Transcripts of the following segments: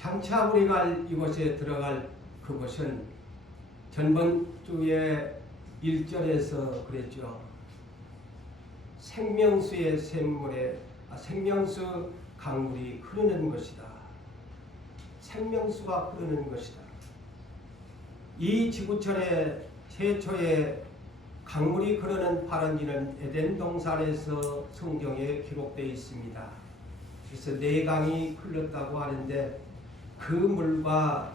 장차 우리가 이곳에 들어갈 그곳은 전번 주에 1절에서 그랬죠. 생명수의 생명수 강물이 흐르는 것이다. 생명수가 흐르는 것이다. 이 지구촌의 최초의 강물이 흐르는 파란지는 에덴 동산에서 성경에 기록되어 있습니다. 그래서 네 강이 흘렀다고 하는데 그 물과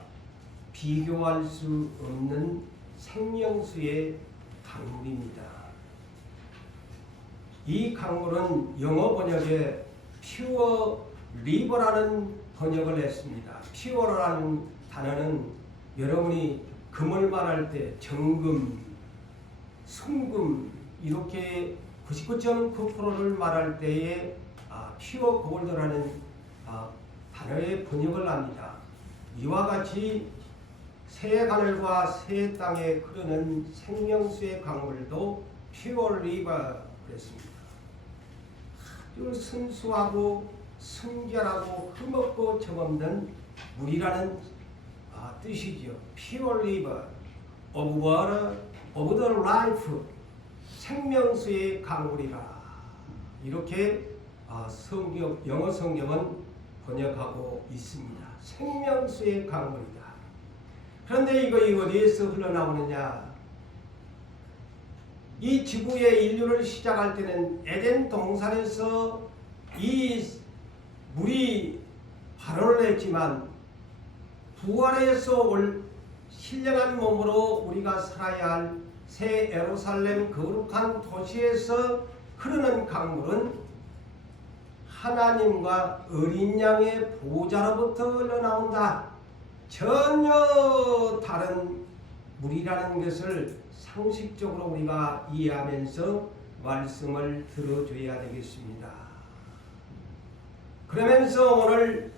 비교할 수 없는 생명수의 강물입니다. 이 강물은 영어 번역에 pure river라는 번역을 했습니다. pure라는 단어는 여러분이 금을 말할 때 정금, 순금 이렇게 99.9%를 말할 때에 pure gold라는 단어의 번역을 합니다. 이와 같이 새 하늘과 새 땅에 흐르는 생명수의 강물도 pure river 그랬습니다. 아주 순수하고 순결하고 흠없고 정없는 물이라는 뜻이죠. pure river of water of the life 생명수의 강물이라 이렇게 영어 성경은 번역하고 있습니다. 생명수의 강물이다. 그런데 이거 어디에서 흘러나오느냐? 이 지구의 인류를 시작할 때는 에덴 동산에서 이 물이 발원을 했지만 부활해서 올 신령한 몸으로 우리가 살아야 할 새 예루살렘 거룩한 도시에서 흐르는 강물은 하나님과 어린 양의 보좌로부터 흘러나온다. 전혀 다른 물이라는 것을 상식적으로 우리가 이해하면서 말씀을 들어줘야 되겠습니다. 그러면서 오늘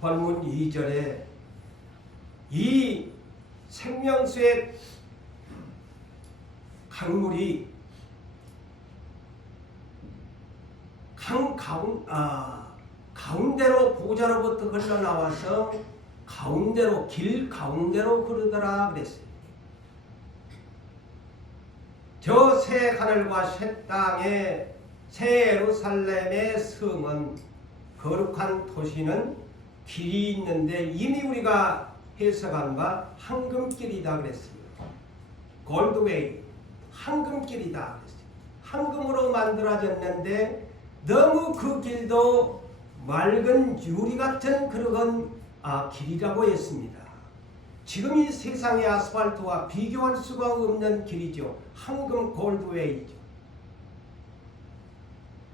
본문 2절에 이 생명수의 강물이 가운데로 보좌로부터 흘러나와서 가운데로 길 가운데로 흐르더라 그랬어요. 저 새 하늘과 새 땅의 새 예루살렘의 성은 거룩한 도시는 길이 있는데 이미 우리가 해석한 바 황금길이다 그랬어요. 골드웨이 황금길이다 그랬어요. 황금으로 만들어졌는데 너무 그 길도 맑은 유리 같은 그런 길이라고 했습니다. 지금 이 세상의 아스팔트와 비교할 수가 없는 길이죠. 황금 골드웨이죠.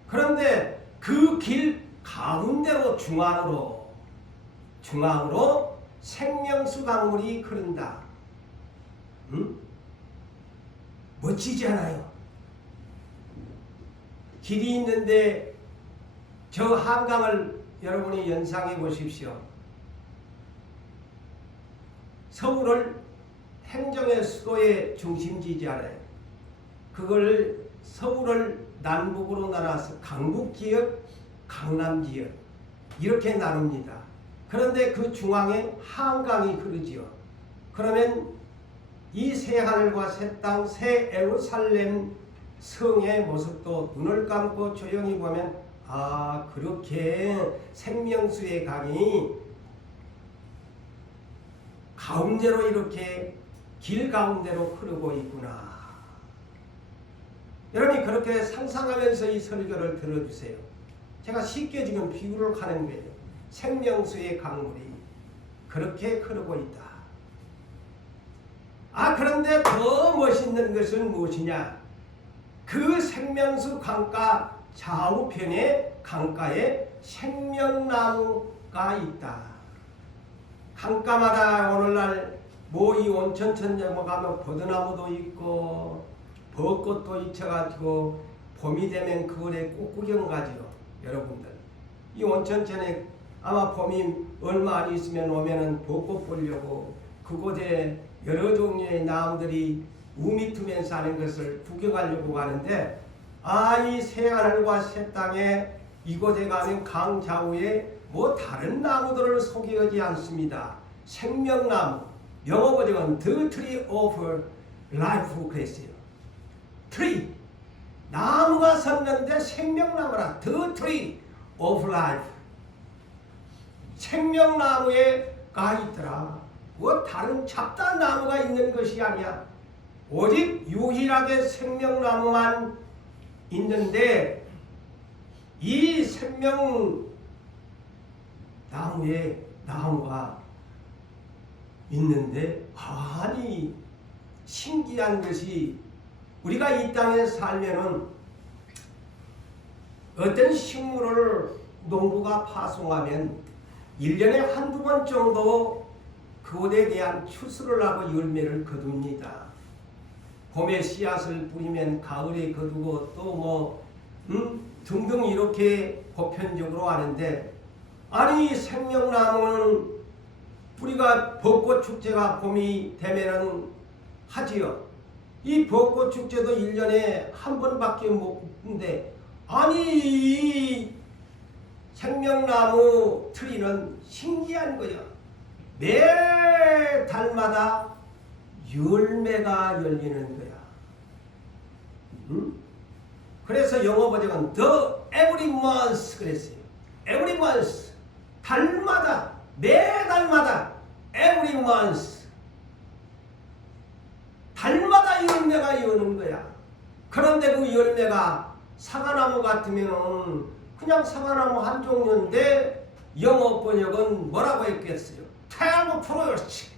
그런데 그 길 가운데로 중앙으로 생명수 강물이 흐른다. 멋지지 않아요? 길이 있는데 저 한강을 여러분이 연상해 보십시오. 서울을 행정의 수도의 중심지잖아요. 그걸 서울을 남북으로 나눠서 강북지역, 강남지역 이렇게 나눕니다. 그런데 그 중앙에 한강이 흐르지요. 그러면 이 새 하늘과 새 땅, 새 예루살렘 성의 모습도 눈을 감고 조용히 보면 그렇게 생명수의 강이 가운데로 이렇게 길 가운데로 흐르고 있구나. 여러분이 그렇게 상상하면서 이 설교를 들어주세요. 제가 쉽게 지금 비유를 하는 거예요. 생명수의 강물이 그렇게 흐르고 있다. 그런데 더 멋있는 것은 무엇이냐? 그 생명수 강가 좌우편에 강가에 생명나무가 있다. 강가마다 오늘날 이 온천천 가면 버드나무도 있고 벚꽃도 있어가지고 봄이 되면 그걸에 꽃구경 가죠. 여러분들 이 온천천에 아마 봄이 얼마 안 있으면 오면은 벚꽃 보려고 그곳에 여러 종류의 나무들이 우미 트면서 하는 것을 구경하려고 가는데 이 새 하늘과 새 땅에 이곳에 가면 강 좌우에 뭐 다른 나무들을 소개하지 않습니다. 생명나무, 영어 버전은 The Tree of Life 그랬어요. 트리, 나무가 섰는데 생명나무라. The Tree of Life, 생명나무에가 있더라. 뭐 다른 잡다한 나무가 있는 것이 아니야. 오직 유일하게 생명나무만 있는데, 이 생명나무에 나무가 있는데, 아니 신기한 것이, 우리가 이 땅에 살면은 어떤 식물을 농부가 파송하면 1년에 한두 번 정도 그것에 대한 추수를 하고 열매를 거둡니다. 봄에 씨앗을 뿌리면 가을에 거두고 또 등등 이렇게 보편적으로 하는데, 아니 생명나무는 우리가 벚꽃 축제가 봄이 되면은 하지요. 이 벚꽃 축제도 1년에 한 번밖에 못 하는데, 아니 이 생명나무 트리는 신기한 거야. 매 달마다 열매가 열리는 거야. 그래서 영어 버전은 The Every Month 그랬어요. Every Month, 달마다, 매달마다, Every Month, 달마다 열매가 여는 거야. 그런데 그 열매가 사과나무 같으면은 그냥 사과나무 한 종류인데, 영어 번역은 뭐라고 했겠어요? 12 프로치,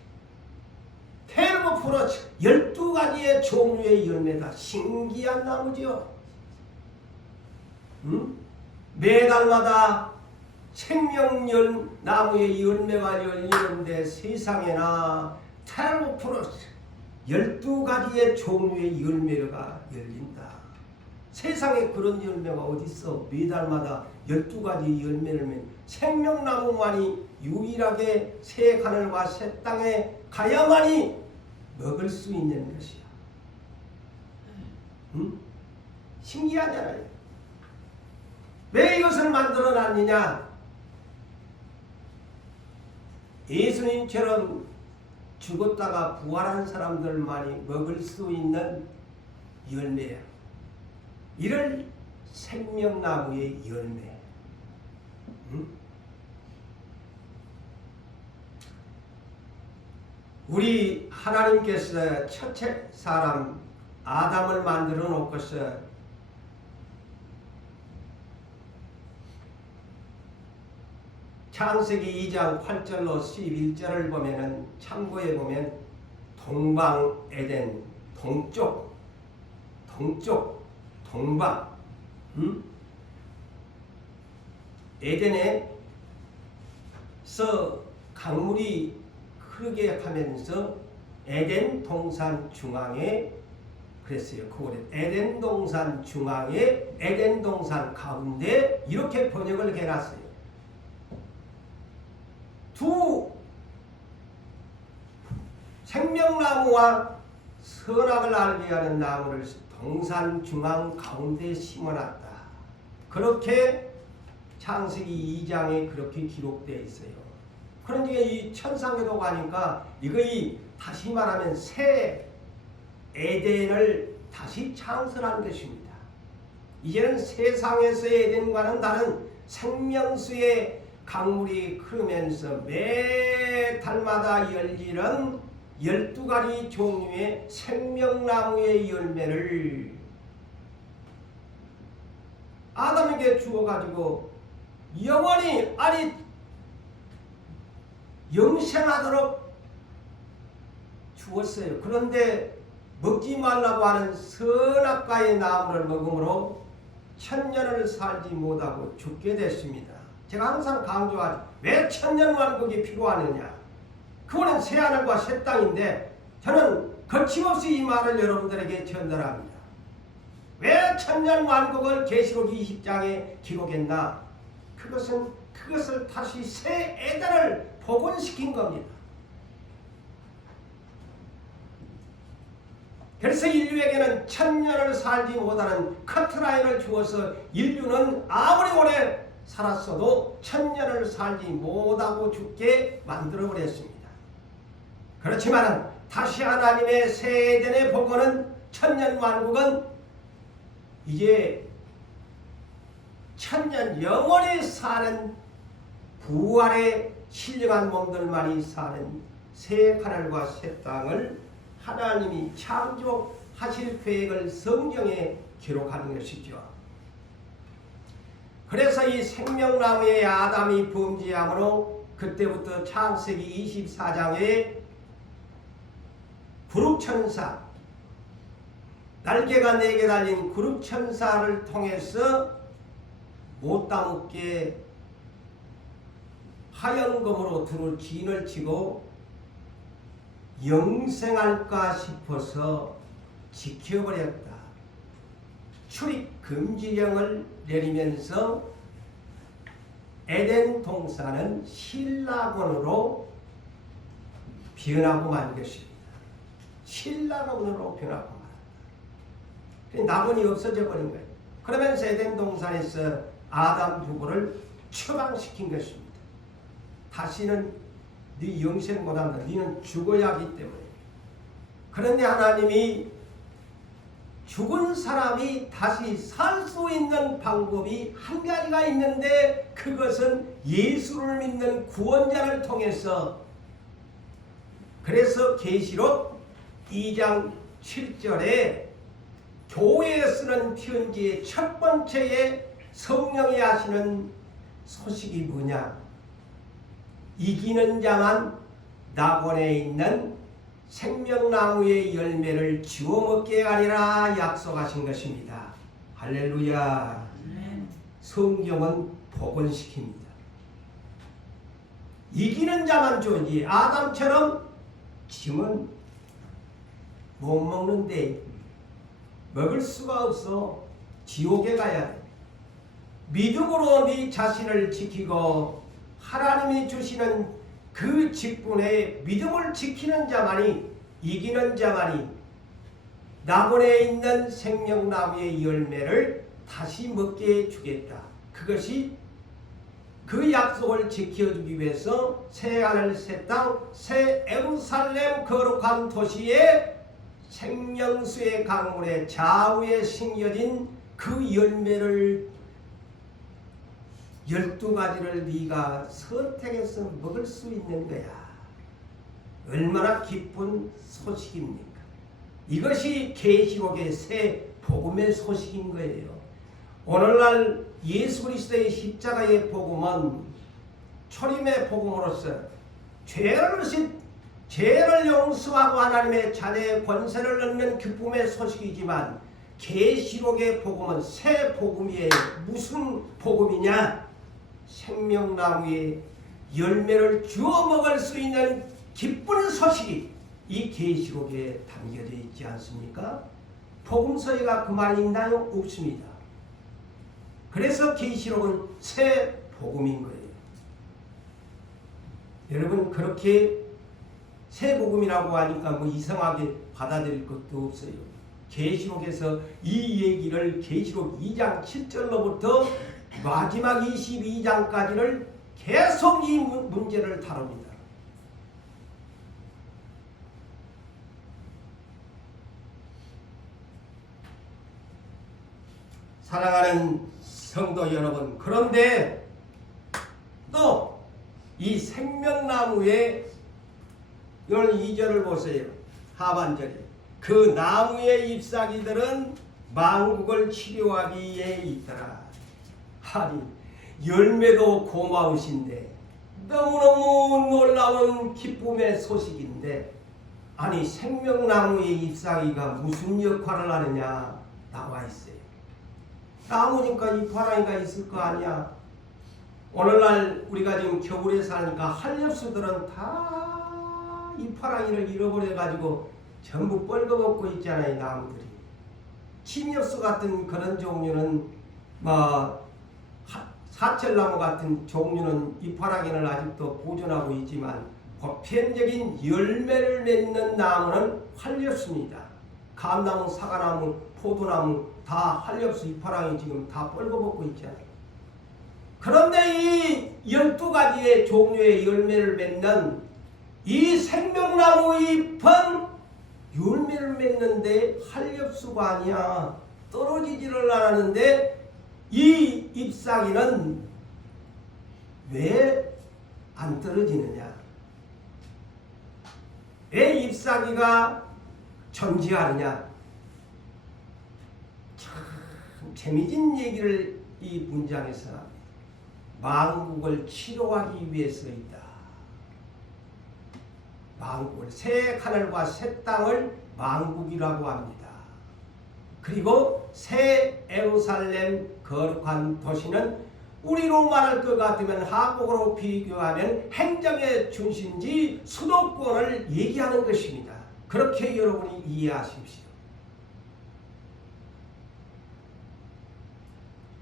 12 프로치, 12가지의 종류의 열매다. 신기한 나무지요. 매달마다 생명나무의 열매가 열리는데, 세상에나 12 프로치, 12가지의 종류의 열매가 열린다. 세상에 그런 열매가 어디 있어? 매달마다 12가지 열매를 맺는 생명나무만이 유일하게 새 하늘과 새 땅에 가야만이 먹을 수 있는 것이야. 신기하잖아요. 왜 이것을 만들어 놨느냐? 예수님처럼 죽었다가 부활한 사람들만이 먹을 수 있는 열매야. 이를 생명나무의 열매. 우리 하나님께서 첫째 사람 아담을 만들어 놓고서 창세기 2장 8절로 11절을 보면은, 참고해 보면 동방 에덴, 동쪽, 동방, 에덴에서 강물이 흐르게 하면서 에덴 동산 중앙에, 그랬어요. 그걸 에덴 동산 중앙에, 에덴 동산 가운데, 이렇게 번역을 해놨어요. 두 생명나무와 선악을 알게 하는 나무를 동산 중앙 가운데 심어놨다. 그렇게 창세기 2장에 그렇게 기록되어 있어요. 그러니까 이 천상에도 가니까 이거이 다시 말하면 새 에덴을 다시 창설한 것입니다. 이제는 세상에서의 에덴과는 다른 생명수의 강물이 흐르면서 매 달마다 열리는 12가지 종류의 생명나무의 열매를 아담에게 주어가지고 영원히, 아니 영생하도록 주었어요. 그런데 먹지 말라고 하는 선악과의 나무를 먹음으로 천년을 살지 못하고 죽게 됐습니다. 제가 항상 강조하죠. 왜 천년왕국이 필요하느냐? 그거는 새하늘과 새 땅인데, 저는 거침없이 이 말을 여러분들에게 전달합니다. 왜 천년왕국을 계시록 20장에 기록했나? 그것을 다시 새 에덴을 복원시킨 겁니다. 그래서 인류에게는 천년을 살지 못하는 커트라인을 주어서 인류는 아무리 오래 살았어도 천년을 살지 못하고 죽게 만들어버렸습니다. 그렇지만 다시 하나님의 새 에덴의 복원은 천년왕국은 이제 천년 영원히 사는 부활의 신령한 몸들만이 사는 새 하늘과 새 땅을 하나님이 창조하실 계획을 성경에 기록하는 것이죠. 그래서 이 생명나무의 아담이 범죄함으로 그때부터 창세기 24장에 구름천사, 날개가 4개 달린 구름천사를 통해서 못다 묻게 하얀검으로 두루 진을 치고 영생할까 싶어서 지켜버렸다. 출입 금지령을 내리면서 에덴 동산은 신라곤으로 변하고 만 것입니다. 신라곤으로 변하고 말았다. 나곤이 없어져 버린 거예요. 그러면서 에덴 동산에서 아담 부부를 처방시킨 것입니다. 다시는 네 영생 못한다. 너는 죽어야 하기 때문에. 그런데 하나님이 죽은 사람이 다시 살 수 있는 방법이 한 가지가 있는데 그것은 예수를 믿는 구원자를 통해서. 그래서 계시록 2장 7절에 교회에 쓰는 편지의 첫 번째에 성령이 하시는 소식이 뭐냐? 이기는 자만 낙원에 있는 생명나무의 열매를 주워 먹게 하리라 약속하신 것입니다. 할렐루야. 성경은 복원시킵니다. 이기는 자만 주지 아담처럼 짐은 못 먹는데 먹을 수가 없어. 지옥에 가야 돼. 믿음으로 네 자신을 지키고 하나님이 주시는 그 직분에 믿음을 지키는 자만이, 이기는 자만이 낙원에 있는 생명나무의 열매를 다시 먹게 해주겠다. 그것이 그 약속을 지켜주기 위해서 새 하늘 새 땅 새 예루살렘 거룩한 도시에 생명수의 강물의 좌우에 심겨진 그 열매를 12가지를 네가 선택해서 먹을 수 있는 거야. 얼마나 기쁜 소식입니까? 이것이 계시록의 새 복음의 소식인 거예요. 오늘날 예수 그리스도의 십자가의 복음은 초림의 복음으로서 죄를 용서하고 하나님의 자녀의 권세를 얻는 기쁨의 소식이지만 계시록의 복음은 새 복음이에요. 무슨 복음이냐? 생명나무의 열매를 주워 먹을 수 있는 기쁜 소식이 이 계시록에 담겨져 있지 않습니까? 복음서에가 그 말이 있나요? 없습니다. 그래서 계시록은 새 복음인 거예요. 여러분 그렇게 새 복음이라고 하니까 뭐 이상하게 받아들일 것도 없어요. 계시록에서 이 얘기를 계시록 2장 7절로부터 마지막 22장까지를 계속 이 문제를 다룹니다. 사랑하는 성도 여러분, 그런데 또 이 생명나무의 2절을 보세요. 하반절에 그 나무의 잎사귀들은 만국을 치료하기 위해 있더라. 아니 열매도 고마우신데 너무너무 놀라운 기쁨의 소식인데, 아니 생명나무의 잎사귀가 무슨 역할을 하느냐 나와 있어요. 나무니까 잎사귀가 있을 거 아니야. 오늘날 우리가 지금 겨울에 사니까 한렵수들은 다 잎사귀를 잃어버려가지고 전부 뻘거벗고 있잖아요. 나무들이. 침엽수 같은 그런 종류는 사철나무 같은 종류는 잎사귀를 아직도 보존하고 있지만 보편적인 열매를 맺는 나무는 한렵수입니다. 감나무, 사과나무, 포도나무 다 한렵수 잎사귀 지금 다 뻘거벗고 있잖아요. 그런데 이 12가지의 종류의 열매를 맺는 이 생명나무 잎은 열매를 맺는데 활엽수가 아니야. 떨어지지를 않았는데 이 잎사귀는 왜 안 떨어지느냐? 왜 잎사귀가 존재하느냐? 참 재미진 얘기를 이 문장에서 합니다. 만국을 치료하기 위해서이다. 만국을, 새 하늘과 새 땅을 만국이라고 합니다. 그리고 새 예루살렘 거룩한 도시는 우리로 말할 것 같으면 한국으로 비교하면 행정의 중심지 수도권을 얘기하는 것입니다. 그렇게 여러분이 이해하십시오.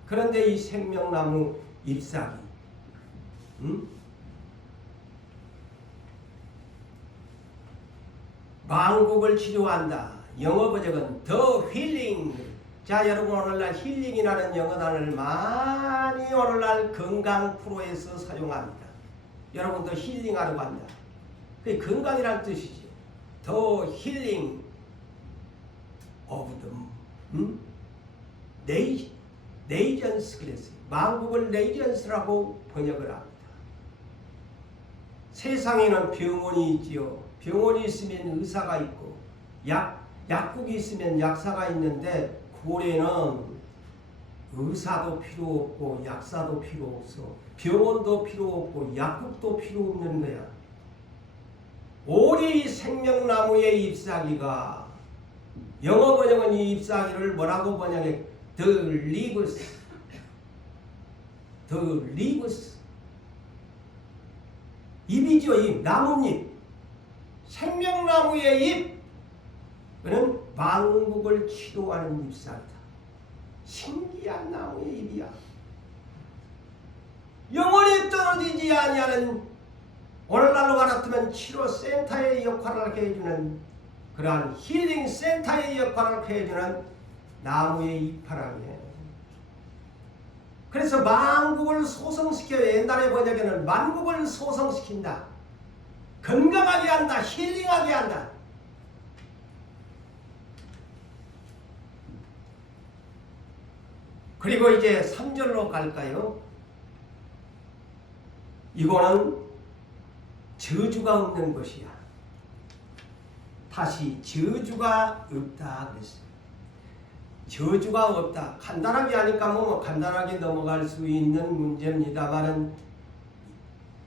그런데 이 생명나무 잎사귀, 만국을 치료한다. 영어 번역은 The Healing. 자, 여러분 오늘날 힐링이라는 영어 단어를 많이 오늘날 건강 프로에서 사용합니다. 여러분도 힐링하려고 한다. 그게 건강이라는 뜻이죠. The Healing of the Nations 그랬어요. 만국을 네이전스라고 번역을 합니다. 세상에는 병원이 있지요. 병원이 있으면 의사가 있고 약국이 있으면 약사가 있는데 고래는 의사도 필요 없고 약사도 필요 없어. 병원도 필요 없고 약국도 필요 없는 거야. 오리 생명나무의 잎사귀가, 영어 번역은 이 잎사귀를 뭐라고 번역해? The leaves. The leaves. 잎이죠. 잎. 나뭇잎. 생명나무의 잎. 그는 만국을 치료하는 잎사귀다. 신기한 나무의 잎이야. 영원히 떨어지지 아니하는, 오늘날로 가르치면 치료센터의 역할을 해주는, 그러한 힐링센터의 역할을 해주는 나무의 잎사귀에. 그래서 만국을 소성시켜요. 옛날의 번역에는 만국을 소성시킨다. 건강하게 한다. 힐링하게 한다. 그리고 이제 3절로 갈까요? 이거는 저주가 없는 것이야. 다시 저주가 없다 그랬어요. 저주가 없다. 간단하게 하니까 뭐 간단하게 넘어갈 수 있는 문제입니다만은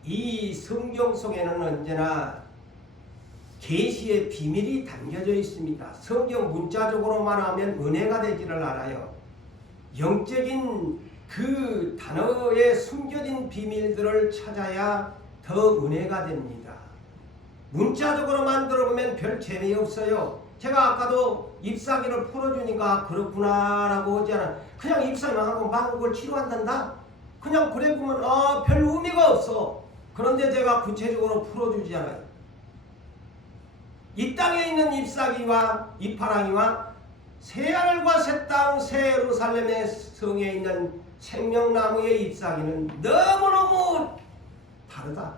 이 성경 속에는 언제나 계시의 비밀이 담겨져 있습니다. 성경 문자적으로만 하면 은혜가 되지를 않아요. 영적인 그 단어에 숨겨진 비밀들을 찾아야 더 은혜가 됩니다. 문자적으로만 들어보면 별 재미없어요. 제가 아까도 잎사귀를 풀어주니까 그렇구나 라고 하지 않아. 그냥 잎사귀만 하고 만국을 치료한단다? 그냥 그래 보면 별 의미가 없어. 그런데 제가 구체적으로 풀어주지 않아요. 이 땅에 있는 잎사귀와 잎파랑이와 새하늘과 새 땅, 새 예루살렘의 성에 있는 생명나무의 잎사귀는 너무너무 다르다.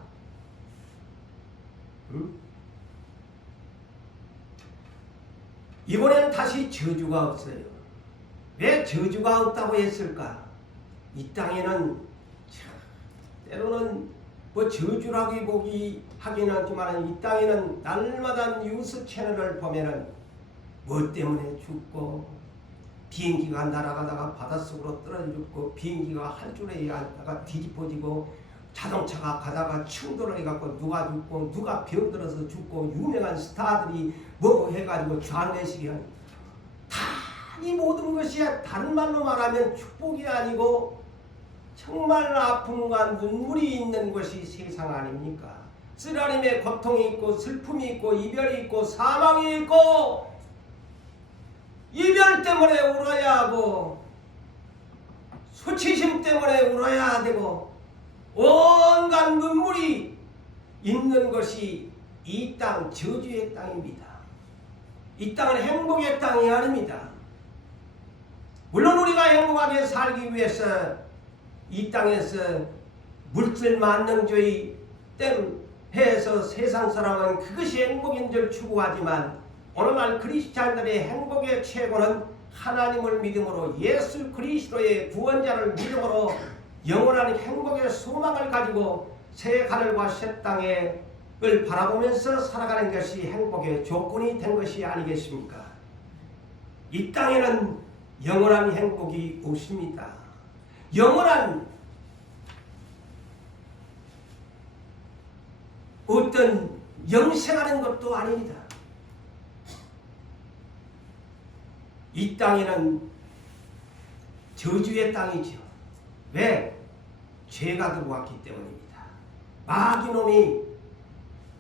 응? 이번엔 다시 저주가 없어요. 왜 저주가 없다고 했을까? 이 땅에는 때로는 뭐 저주라고 보기 하긴 하지만 이 땅에는 날마다 뉴스 채널을 보면은 뭐 때문에 죽고, 비행기가 날아가다가 바닷속으로 떨어져 죽고, 비행기가 한 줄에 가다가 뒤집어지고, 자동차가 가다가 충돌을 해갖고 누가 죽고, 누가 병들어서 죽고, 유명한 스타들이 뭐 해가지고 장례식이 다 이 모든 것이 다른 말로 말하면 축복이 아니고 정말 아픔과 눈물이 있는 것이 세상 아닙니까? 쓰라림에 고통이 있고 슬픔이 있고 이별이 있고 사망이 있고, 이별 때문에 울어야 하고 수치심 때문에 울어야 되고 온갖 눈물이 있는 것이 이 땅, 저주의 땅입니다. 이 땅은 행복의 땅이 아닙니다. 물론 우리가 행복하게 살기 위해서 이 땅에서 물질 만능주의 해서 세상 사람은 그것이 행복인 줄 추구하지만 오늘날 그리스도인들의 행복의 최고는 하나님을 믿음으로 예수 그리스도의 구원자를 믿음으로 영원한 행복의 소망을 가지고 새 하늘과 새 땅을 바라보면서 살아가는 것이 행복의 조건이 된 것이 아니겠습니까? 이 땅에는 영원한 행복이 없습니다. 영원한 어떤 영생하는 것도 아닙니다. 이 땅에는 저주의 땅이죠. 왜? 죄가 들어왔기 때문입니다. 마귀놈이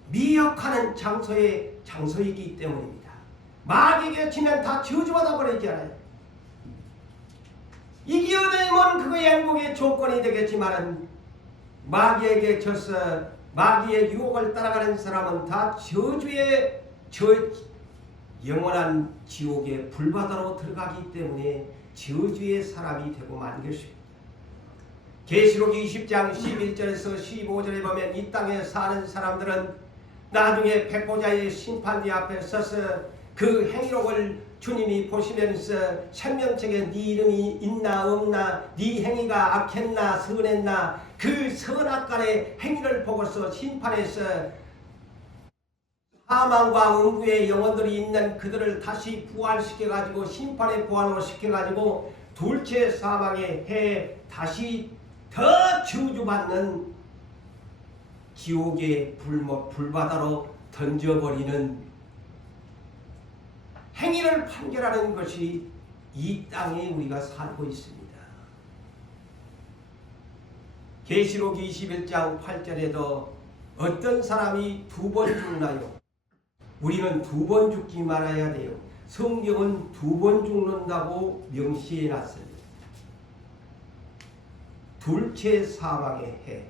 미혹하는 장소이기 때문입니다. 마귀에게 지면 다 저주받아 버리잖아요. 이기어내면 그의 행복의 조건이 되겠지만 마귀에게 져서 마귀의 유혹을 따라가는 사람은 다 저주의 영원한 지옥의 불바다로 들어가기 때문에 저주의 사람이 되고 만 것입니다. 계시록 20장 11절에서 15절에 보면 이 땅에 사는 사람들은 나중에 백보자의 심판대 앞에 서서 그 행위록을 주님이 보시면서 생명책에 네 이름이 있나 없나 네 행위가 악했나 선했나 그 선악간의 행위를 보고서 심판해서 사망과 음부의 영혼들이 있는 그들을 다시 부활시켜가지고 심판의 부활로 시켜가지고 둘째 사망에 해 다시 더 저주받는 지옥의 불바다로 던져버리는 행위를 판결하는 것이 이 땅에 우리가 살고 있습니다. 계시록 21장 8절에도 어떤 사람이 2번 죽나요? 우리는 2번 죽지 말아야 돼요. 성경은 2번 죽는다고 명시해 놨습니다. 둘째 사망의 해.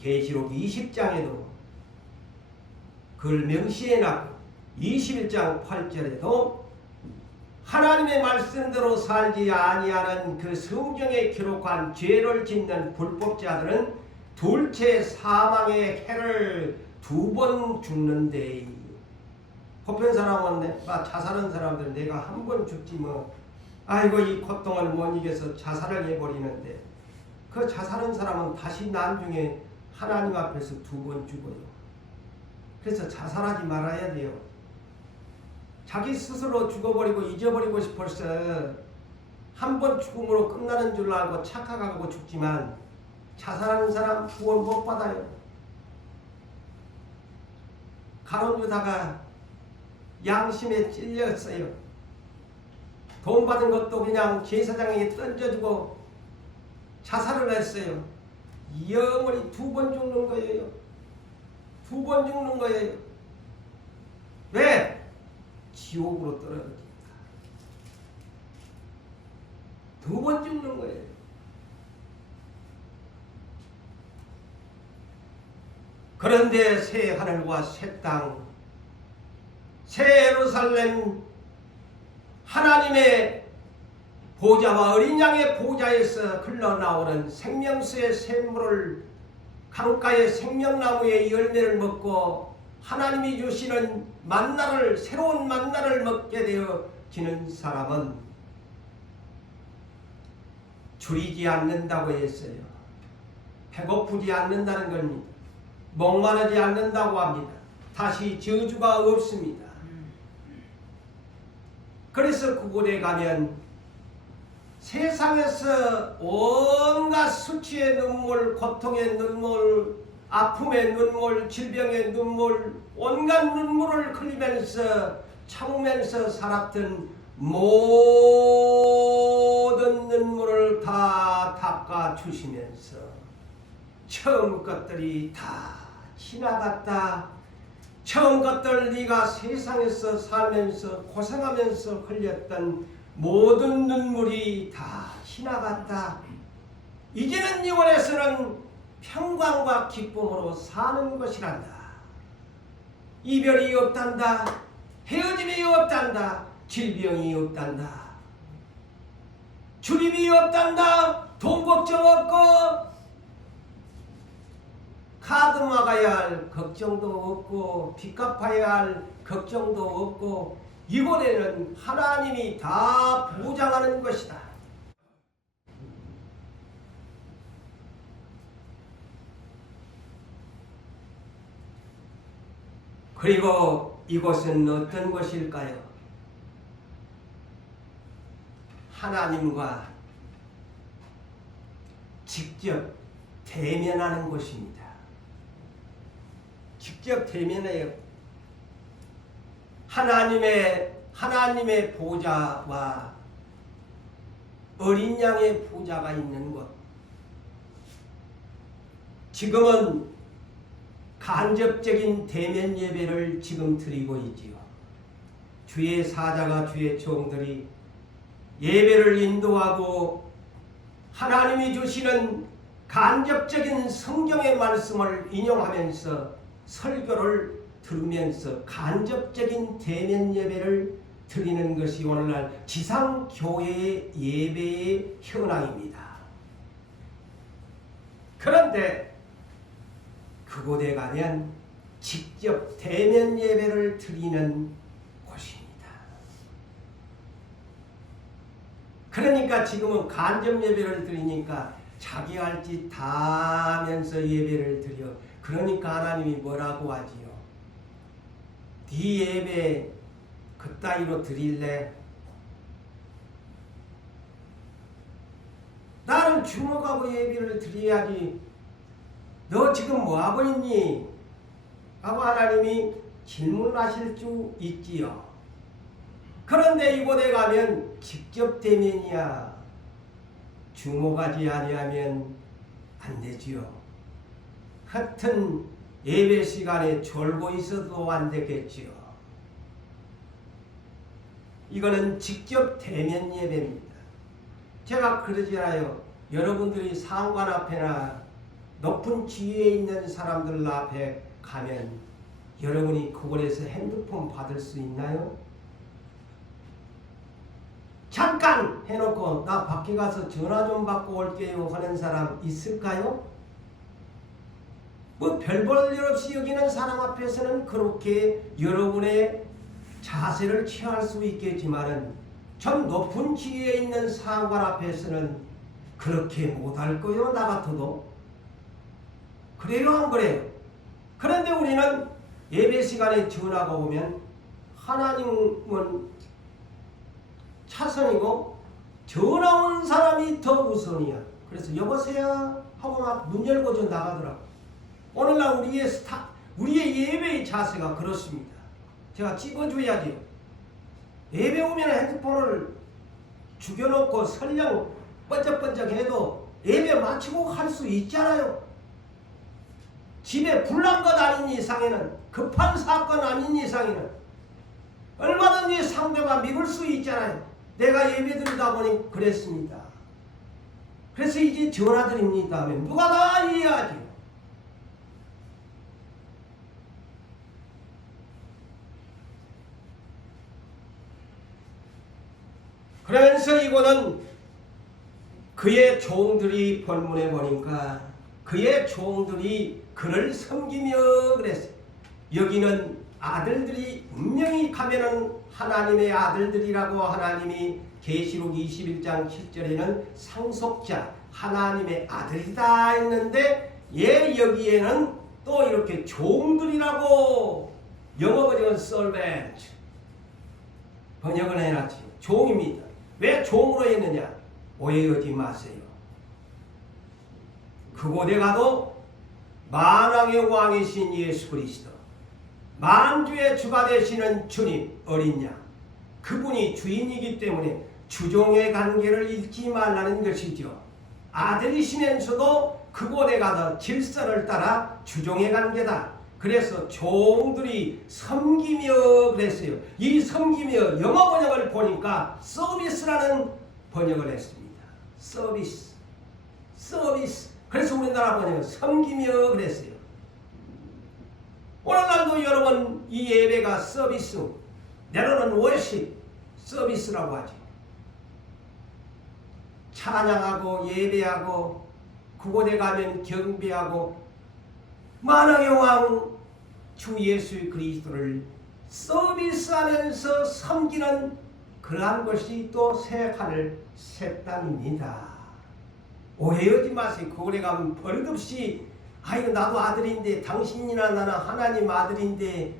계시록 20장에도 그걸 명시해 놨고 21장 8절에도 하나님의 말씀대로 살지 아니하는 그 성경에 기록한 죄를 짓는 불법자들은 둘째 사망의 해를 2번 죽는데 보편 사람은 자살한 사람들은 내가 한 번 죽지 뭐 아이고 이 고통을 못 이겨서 자살을 해버리는데 그 자살한 사람은 다시 나중에 하나님 앞에서 2번 죽어요. 그래서 자살하지 말아야 돼요. 자기 스스로 죽어버리고 잊어버리고 싶어서 한 번 죽음으로 끝나는 줄 알고 착각하고 죽지만 자살하는 사람 구원 못 받아요. 가론유다가 양심에 찔렸어요. 돈 받은 것도 그냥 제사장에게 던져주고 자살을 했어요. 영원히 2번 죽는 거예요. 2번 죽는 거예요. 왜? 지옥으로 떨어집니다. 2번 죽는 거예요. 그런데 새 하늘과 새 땅, 새 예루살렘 하나님의 보좌와 어린 양의 보좌에서 흘러나오는 생명수의 샘물을 강가의 생명나무의 열매를 먹고 하나님이 주시는 만나를 새로운 만나를 먹게 되어지는 사람은 줄이지 않는다고 했어요. 배고프지 않는다는 겁니다. 목마르지 않는다고 합니다. 다시 저주가 없습니다. 그래서 그곳에 가면 세상에서 온갖 수치의 눈물, 고통의 눈물, 아픔의 눈물, 질병의 눈물, 온갖 눈물을 흘리면서 참으면서 살았던 모든 눈물을 다 닦아주시면서 처음 것들이 다 지나갔다. 처음 것들 네가 세상에서 살면서 고생하면서 흘렸던 모든 눈물이 다 지나갔다. 이제는 네 원에서는 평강과 기쁨으로 사는 것이란다. 이별이 없단다. 헤어짐이 없단다. 질병이 없단다. 주림이 없단다. 돈 걱정 없고 카드 막아야 할 걱정도 없고 빚 갚아야 할 걱정도 없고 이번에는 하나님이 다 보장하는 것이다. 그리고 이곳은 어떤 곳일까요? 하나님과 직접 대면하는 곳입니다. 직접 대면해요. 하나님의 보좌와 어린 양의 보좌가 있는 곳. 지금은 간접적인 대면 예배를 지금 드리고 있지요. 주의 사자가 주의 종들이 예배를 인도하고 하나님이 주시는 간접적인 성경의 말씀을 인용하면서 설교를 들으면서 간접적인 대면 예배를 드리는 것이 오늘날 지상교회의 예배의 현황입니다. 그런데 그곳에 가면 직접 대면 예배를 드리는 곳입니다. 그러니까 지금은 간접 예배를 드리니까 자기 할 짓 다 하면서 예배를 드려. 그러니까 하나님이 뭐라고 하지요? 네 예배 그따위로 드릴래? 나를 주목하고 예배를 드려야지. 너 지금 뭐하고 있니? 하고 하나님이 질문하실 수 있지요. 그런데 이곳에 가면 직접 대면이야. 주목하지 아니하면 안 되지요. 하여튼 예배 시간에 졸고 있어도 안 되겠지요. 이거는 직접 대면 예배입니다. 제가 그러잖아요. 여러분들이 상관 앞에나 높은 지위에 있는 사람들 앞에 가면 여러분이 그곳에서 핸드폰 받을 수 있나요? 잠깐 해놓고 나 밖에 가서 전화 좀 받고 올게요 하는 사람 있을까요? 뭐 별 볼 일 없이 여기는 사람 앞에서는 그렇게 여러분의 자세를 취할 수 있겠지만은 좀 높은 지위에 있는 상관 앞에서는 그렇게 못할 거요. 나 같아도. 그래요 안 그래요? 그런데 우리는 예배 시간에 전화가 오면 하나님은 차선이고 전화 온 사람이 더 우선이야. 그래서 여보세요 하고 막 문 열고 저 나가더라고. 오늘날 우리의 예배의 자세가 그렇습니다. 제가 찍어줘야지요. 예배 오면 핸드폰을 죽여놓고 설령 번쩍번쩍 해도 예배 마치고 할 수 있잖아요. 집에 불난 것 아닌 이상에는, 급한 사건 아닌 이상에는 얼마든지 상대가 믿을 수 있잖아요. 내가 예배 드리다 보니 그랬습니다. 그래서 이제 전화 드립니다 하면 누가 다 이해하죠. 그러면서 이거는 그의 종들이 본문에 보니까 그의 종들이 그를 섬기며 그랬어요. 여기는 아들들이 분명히 가면은 하나님의 아들들이라고 하나님이 계시록 21장 7절에는 상속자 하나님의 아들이다 했는데 여기에는 또 이렇게 종들이라고 영어 번역은 servant 번역을 해놨지. 종입니다. 왜 종으로 했느냐? 오해하지 마세요. 그곳에 가도 만왕의 왕이신 예수 그리스도, 만주의 주가 되시는 주님 어린 양, 그분이 주인이기 때문에 주종의 관계를 잃지 말라는 것이죠. 아들이시면서도 그곳에 가서 질서를 따라 주종의 관계다. 그래서 종들이 섬기며 그랬어요. 이 섬기며 영어 번역을 보니까 서비스라는 번역을 했습니다. 서비스. 그래서 우리나라 번역은 섬기며 그랬어요. 오늘날도 여러분 이 예배가 서비스, 때로는 월십 서비스라고 하죠. 찬양하고 예배하고 그곳에 가면 경배하고 만왕의 왕 주 예수 그리스도를 서비스하면서 섬기는 그러한 것이 또 새 하늘 새 땅입니다. 오해하지 마세요. 그곳에 가면 버릇없이 아이고 나도 아들인데 당신이나 나는 하나님 아들인데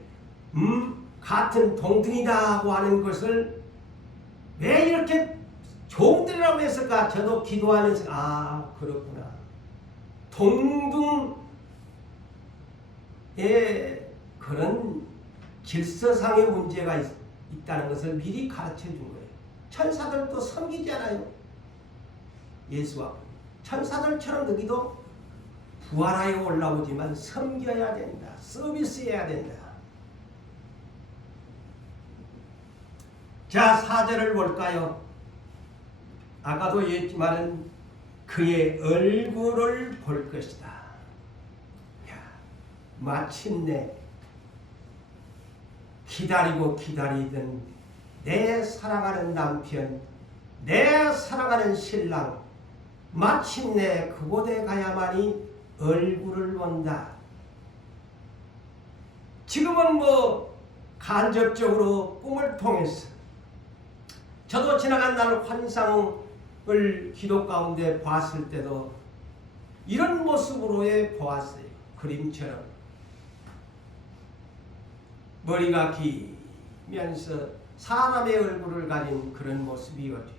같은 동등이다 하고 하는 것을 왜 이렇게 종들이라고 했을까? 저도 기도하면서 아 그렇구나. 동등의 그런 질서상의 문제가 있다는 것을 미리 가르쳐 준 거예요. 천사들도 섬기잖아요. 예수와 천사들처럼 너희도 부활하여 올라오지만 섬겨야 된다. 서비스해야 된다. 자, 4절을 볼까요? 아까도 얘기했지만은 그의 얼굴을 볼 것이다. 야, 마침내 기다리고 기다리던 내 사랑하는 남편, 내 사랑하는 신랑, 마침내 그곳에 가야만이 얼굴을 본다. 지금은 뭐 간접적으로 꿈을 통해서 저도 지나간 날 환상을 기도 가운데 봤을 때도 이런 모습으로의 보았어요. 그림처럼 머리가 기면서 사람의 얼굴을 가진 그런 모습이거든요.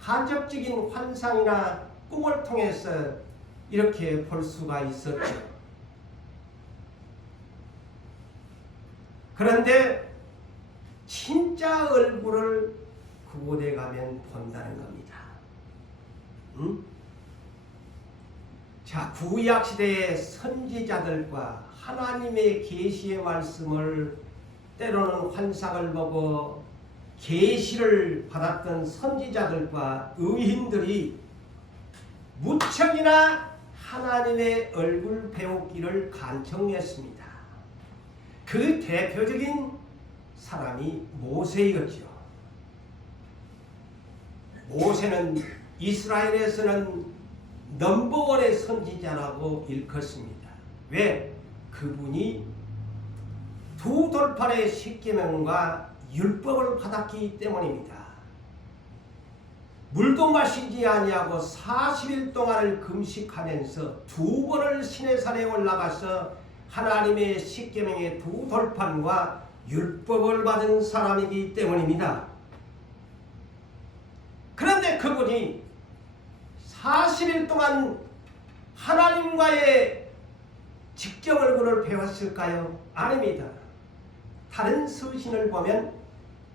간접적인 환상이나 꿈을 통해서 이렇게 볼 수가 있었죠. 그런데 진짜 얼굴을 그곳에 가면 본다는 겁니다. 자, 구약시대의 선지자들과 하나님의 계시의 말씀을 때로는 환상을 보고 계시를 받았던 선지자들과 의인들이 무척이나 하나님의 얼굴 배우기를 간청했습니다. 그 대표적인 사람이 모세였죠. 모세는 이스라엘에서는 넘버원의 선지자라고 일컫습니다. 왜? 그분이 두 돌판의 십계명과 율법을 받았기 때문입니다. 물도 마시지 아니하고 40일 동안을 금식하면서 두 번을 시내산에 올라가서 하나님의 십계명의 두 돌판과 율법을 받은 사람이기 때문입니다. 그런데 그분이 40일 동안 하나님과의 직접 얼굴을 배웠을까요? 아닙니다. 다른 서신을 보면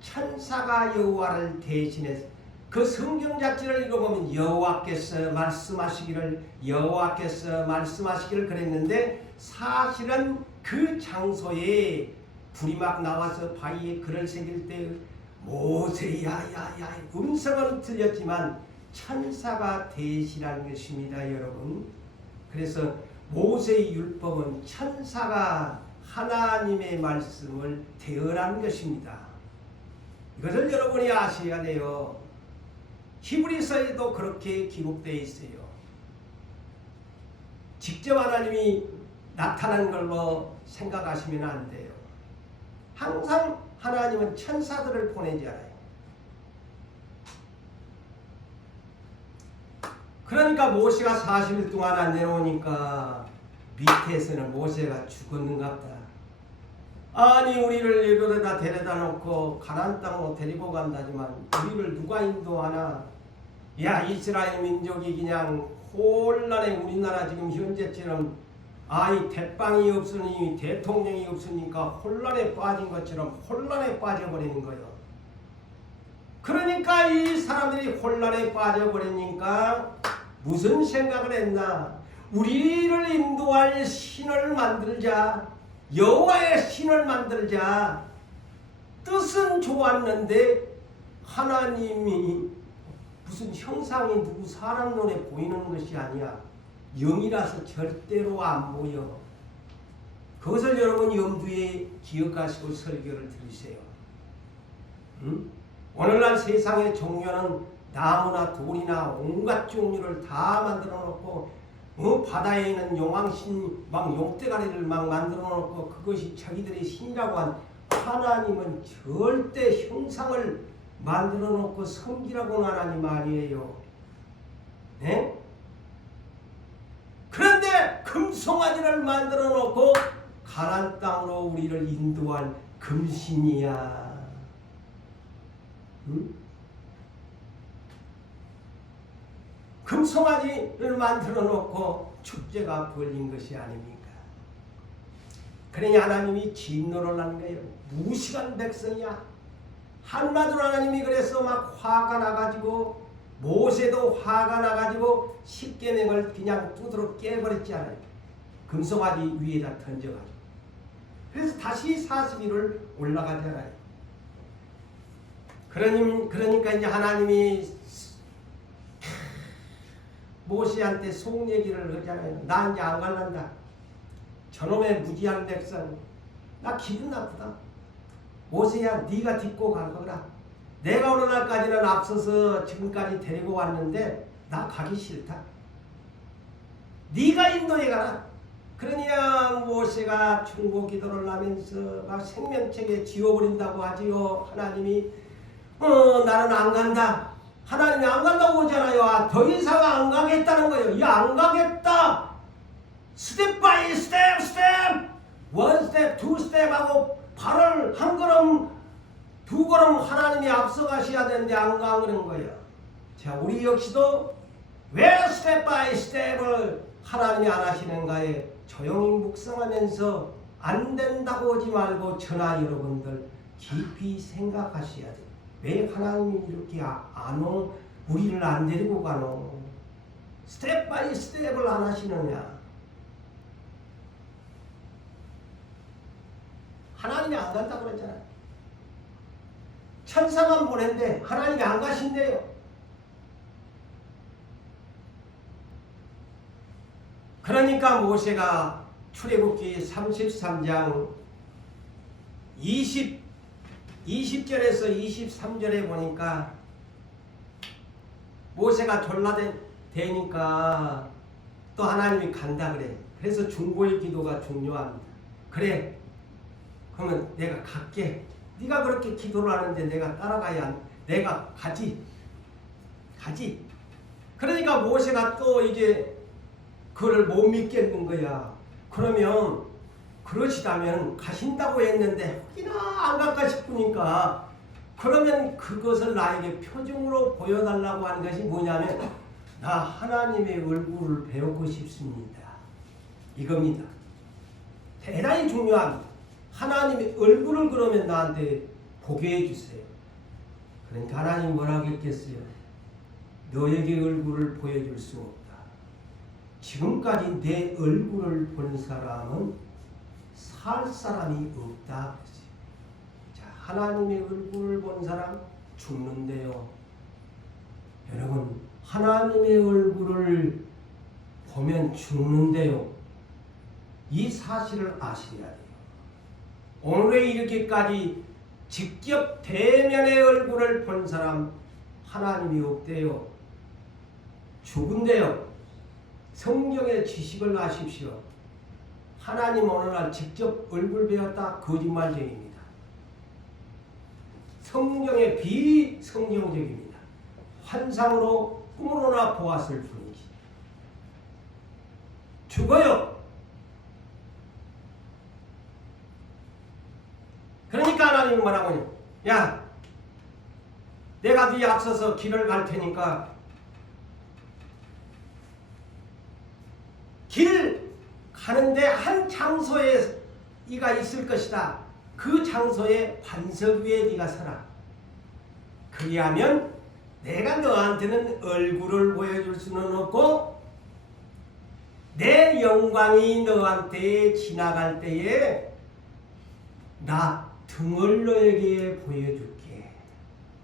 천사가 여호와를 대신해서 그 성경 자체를 읽어보면 여호와께서 말씀하시기를 그랬는데 사실은 그 장소에 불이 막 나와서 바위에 글을 새길 때 모세야 음성은 들렸지만 천사가 대신한 것입니다, 여러분. 그래서 모세의 율법은 천사가 하나님의 말씀을 대언한 것입니다. 이것을 여러분이 아셔야 돼요. 히브리서에도 그렇게 기록되어 있어요. 직접 하나님이 나타난 걸로 생각하시면 안 돼요. 항상 하나님은 천사들을 보내잖아요. 그러니까 모세가 40일 동안 안 내려오니까 밑에서는 모세가 죽었는갑다. 아니 우리를 이곳에다 데려다 놓고 가나안 땅으로 데리고 간다지만 우리를 누가 인도하나? 야, 이스라엘 민족이 그냥 혼란해. 우리나라 지금 현재처럼 아니 대빵이 없으니 대통령이 없으니까 혼란에 빠진 것처럼 혼란에 빠져버리는 거예요. 그러니까 이 사람들이 혼란에 빠져버리니까 무슨 생각을 했나? 우리를 인도할 신을 만들자. 여호와의 신을 만들자. 뜻은 좋았는데 하나님이 무슨 형상이 누구 사람 눈에 보이는 것이 아니야. 영이라서 절대로 안 보여. 그것을 여러분 염두에 기억하시고 설교를 들으세요. 오늘날 세상의 종교는 나무나 돌이나 온갖 종류를 다 만들어 놓고 바다에 있는 용왕신 막 용대가리를 막 만들어 놓고 그것이 자기들의 신이라고 한 하나님은 절대 형상을 만들어 놓고 섬기라고 하나님 아니에요. 네? 그런데 금송아지를 만들어 놓고 가나안 땅으로 우리를 인도할 금신이야. 응? 금송아지를 만들어 놓고 축제가 벌린 것이 아닙니까? 그러니 하나님이 진노를 한 거예요. 무식한 백성이야. 한마디로 하나님이 그래서 막 화가 나가지고 모세도 화가 나가지고 십계명을 그냥 두드러 깨버렸지 않아요. 금송아지 위에다 던져가지고. 그래서 다시 40일을 올라가잖아요. 그러니까 이제 하나님이 모세한테 속 얘기를 하잖아요. 나 이제 안 갈란다. 저놈의 무지한 백성. 나 기분 나쁘다. 모세야 네가 딛고 갈 거라. 내가 오는 날까지는 앞서서 지금까지 데리고 왔는데 나 가기 싫다. 네가 인도해 가라. 그러니까 모세가 중보 기도를 하면서 막 생명책에 지워버린다고 하지요. 하나님이 나는 안 간다. 하나님이 안 간다고 하잖아요. 더 이상 안 가겠다는 거예요. 안 가겠다. 스텝 바이 스텝 원 스텝 투 스텝 하고 발을 한 걸음 두 걸음 하나님이 앞서가셔야 되는데 안 가는 거예요. 자, 우리 역시도 왜 스텝 바이 스텝을 하나님이 안 하시는가에 조용히 묵상하면서 안 된다고 하지 말고 저나 여러분들 깊이 생각하셔야 돼요. 왜 하나님이 이렇게 우리를 안 데리고 가노? 스텝 바이 스텝을 안 하시느냐? 하나님이 안 간다고 그랬잖아요. 천사만 보낸데 하나님이 안 가신대요. 그러니까 모세가 출애굽기 33장 20절에서 23절에 보니까 모세가 졸라대니까 또 하나님이 간다 그래. 그래서 중보의 기도가 중요합니다. 그래, 그러면 내가 갈게. 네가 그렇게 기도를 하는데 내가 따라가야 내가 가지. 그러니까 모세가 또 이제 그를 못 믿겠는 거야. 그러면 그러시다면 가신다고 했는데 혹이나 안 갈까 싶으니까 그러면 그것을 나에게 표정으로 보여달라고 하는 것이 뭐냐면 나 하나님의 얼굴을 배우고 싶습니다. 이겁니다. 대단히 중요합니다. 하나님의 얼굴을 그러면 나한테 보게 해주세요. 그러니까 하나님 뭐라고 했겠어요? 너에게 얼굴을 보여줄 수 없다. 지금까지 내 얼굴을 본 사람은 살 사람이 없다. 자, 하나님의 얼굴을 본 사람 죽는데요. 여러분, 하나님의 얼굴을 보면 죽는데요. 이 사실을 아셔야 돼요. 오늘에 이렇게까지 직접 대면의 얼굴을 본 사람 하나님이 없대요. 죽은데요. 성경의 지식을 아십시오. 하나님 오늘날 직접 얼굴 배웠다 거짓말쟁입니다. 성경의 비성경적입니다. 환상으로 꿈으로나 보았을 뿐이지. 죽어요. 그러니까 하나님은 뭐라고 해요? 야, 내가 네 앞서서 길을 갈 테니까 길 가는데 한 장소에 네가 있을 것이다. 그 장소에 반석 위에 네가 서라. 그리하면 내가 너한테는 얼굴을 보여줄 수는 없고 내 영광이 너한테 지나갈 때에 나 등을 너에게 보여줄게.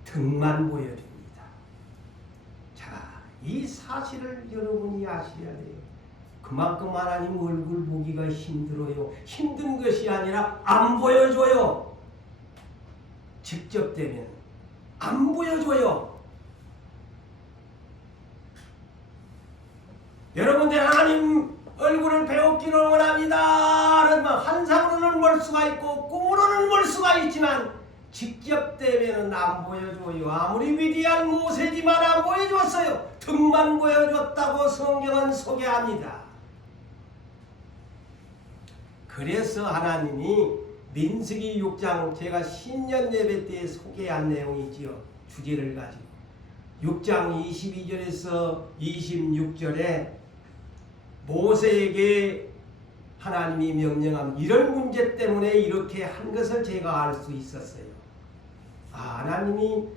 등만 보여줍니다. 자, 이 사실을 여러분이 아셔야 돼요. 그만큼 하나님 얼굴 보기가 힘들어요. 힘든 것이 아니라 안 보여줘요. 직접 되면 안 보여줘요. 여러분들 하나님 얼굴을 배우기를 원합니다. 환상으로는 볼 수가 있고 꿈으로는 볼 수가 있지만 직접 되면은 안 보여줘요. 아무리 위대한 모세지만 안 보여줬어요. 등만 보여줬다고 성경은 소개합니다. 그래서 하나님이 민수기 6장 제가 신년 예배 때 소개한 내용이지요. 주제를 가지고 6장 22절에서 26절에 모세에게 하나님이 명령한 이런 문제 때문에 이렇게 한 것을 제가 알 수 있었어요. 하나님이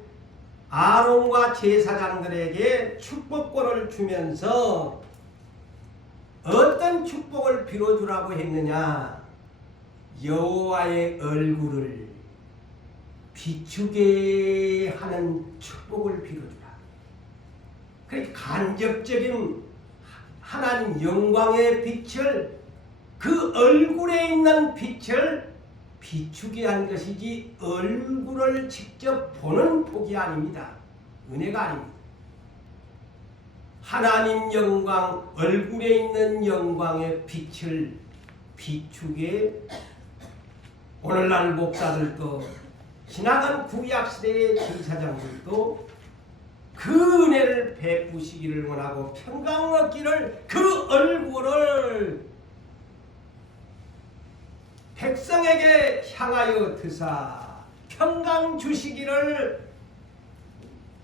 아론과 제사장들에게 축복권을 주면서 어떤 축복을 빌어주라고 했느냐? 여호와의 얼굴을 비추게 하는 축복을 빌어주라. 그러니까 간접적인 하나님 영광의 빛을 그 얼굴에 있는 빛을 비추게 한 것이지 얼굴을 직접 보는 복이 아닙니다. 은혜가 아닙니다. 하나님 영광, 얼굴에 있는 영광의 빛을 비추게 오늘날 목사들도 지나간 구약시대의 제사장들도 그 은혜를 베푸시기를 원하고 평강 얻기를 그 얼굴을 백성에게 향하여 드사 평강 주시기를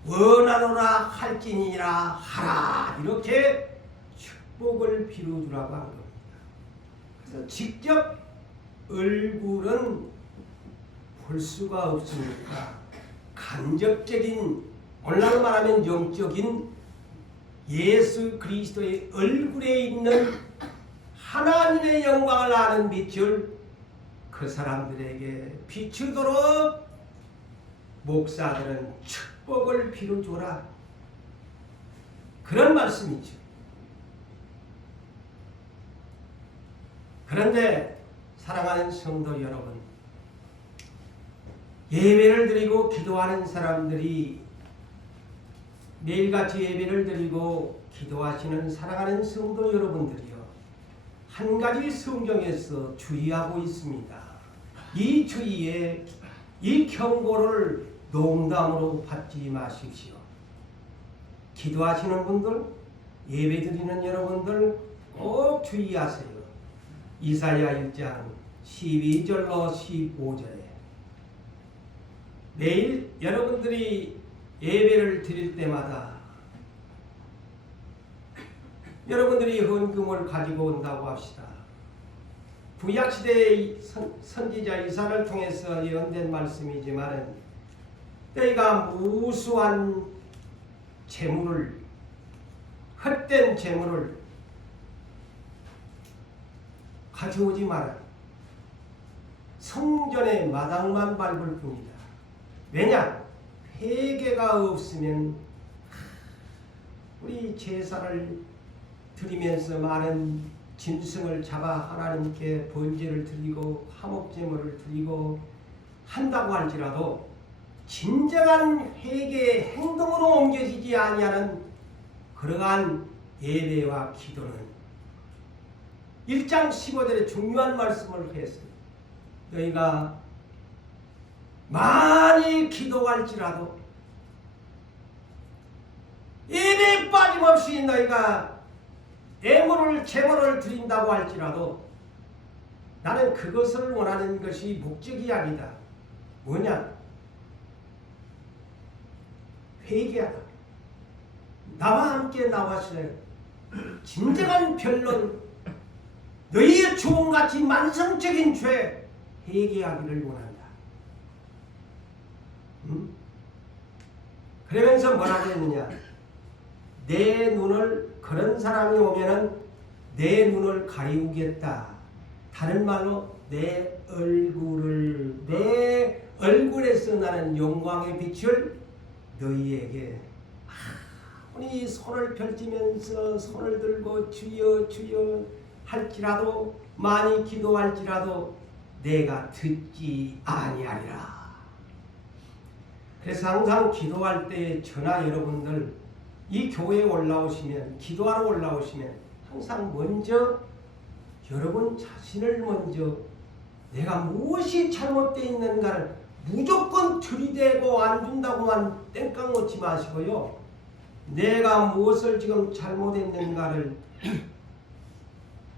원하노라 할지니라 하라. 이렇게 축복을 빌어주라고 한 겁니다. 그래서 직접 얼굴은 볼 수가 없으니까 간접적인, 오늘날로 말하면 영적인 예수 그리스도의 얼굴에 있는 하나님의 영광을 아는 빛을 그 사람들에게 비추도록 목사들은 축복을 빌어줘라. 그런 말씀이죠. 그런데 사랑하는 성도 여러분, 예배를 드리고 기도하는 사람들이 매일같이 예배를 드리고 기도하시는 사랑하는 성도 여러분들이요, 한 가지 성경에서 주의하고 있습니다. 이 주의에 이 경고를 농담으로 받지 마십시오. 기도하시는 분들, 예배 드리는 여러분들 꼭 주의하세요. 이사야 1장 12절로 15절에 매일 여러분들이 예배를 드릴 때마다 여러분들이 헌금을 가지고 온다고 합시다. 구약시대의 선지자 이사를 통해서 예언된 말씀이지만 너희가 무수한 재물을, 헛된 재물을 가져오지 마라. 성전의 마당만 밟을 뿐이다. 왜냐? 회개가 없으면 우리 제사를 드리면서 많은 짐승을 잡아 하나님께 번제를 드리고 화목제물을 드리고 한다고 할지라도 진정한 회개의 행동으로 옮겨지지 아니하는 그러한 예배와 기도는 1장 15절에 중요한 말씀을 했습니다. 너희가 많이 기도할지라도 예배에 빠짐없이 너희가 애물을 제물을 드린다고 할지라도 나는 그것을 원하는 것이 목적이 아니다. 뭐냐? 회개하라. 나와 함께 나와서 진정한 변론, 너희의 주홍같이 만성적인 죄 회개하기를 원한다. 그러면서 뭐라고 했느냐? 내 눈을, 그런 사람이 오면은 내 눈을 가리우겠다. 다른 말로 내 얼굴에서 나는 영광의 빛을 너희에게, 우리 손을 펼치면서 손을 들고 주여 주여 할지라도, 많이 기도할지라도 내가 듣지 아니하리라. 그래서 항상 기도할 때 저나 여러분들 이 교회에 올라오시면, 기도하러 올라오시면 항상 먼저 여러분 자신을 먼저 내가 무엇이 잘못되어 있는가를 무조건 들이대고 안 준다고만 땡깡 놓지 마시고요. 내가 무엇을 지금 잘못했는가를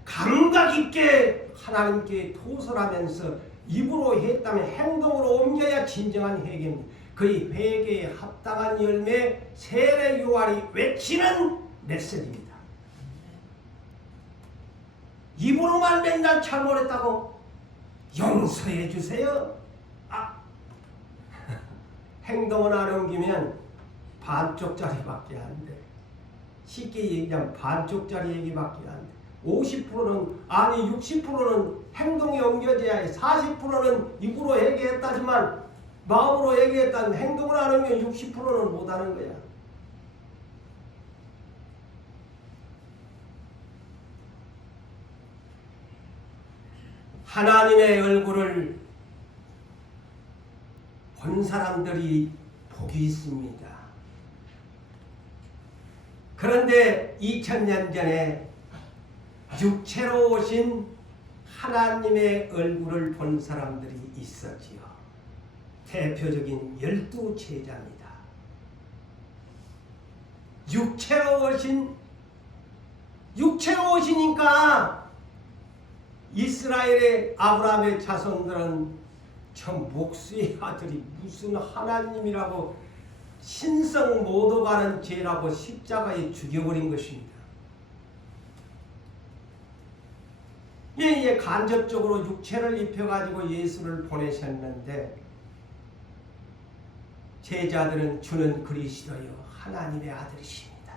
감각 있게 하나님께 토설하면서 입으로 했다면 행동으로 옮겨야 진정한 회개입니다. 그의 회개에 합당한 열매 세례 요한이 외치는 메시지입니다. 입으로만 맨날 잘못했다고 용서해 주세요. 행동을 안 옮기면 반쪽짜리밖에 안 돼. 쉽게 얘기하면 반쪽짜리 얘기밖에 안 돼. 50%는 아니 60%는 행동에 옮겨져야 해. 40%는 입으로 얘기했다지만 마음으로 얘기했다는 행동을 안 하면 60%는 못하는 거야. 하나님의 얼굴을 본 사람들이 복이 있습니다. 그런데 2000년 전에 육체로 오신 하나님의 얼굴을 본 사람들이 있었지요. 대표적인 12제자입니다. 육체로 오시니까 이스라엘의 아브라함의 자손들은 저 목수의 아들이 무슨 하나님이라고 신성 못 오가는 죄라고 십자가에 죽여버린 것입니다. 예, 간접적으로 육체를 입혀가지고 예수를 보내셨는데 제자들은 주는 그리스도요 하나님의 아들이십니다.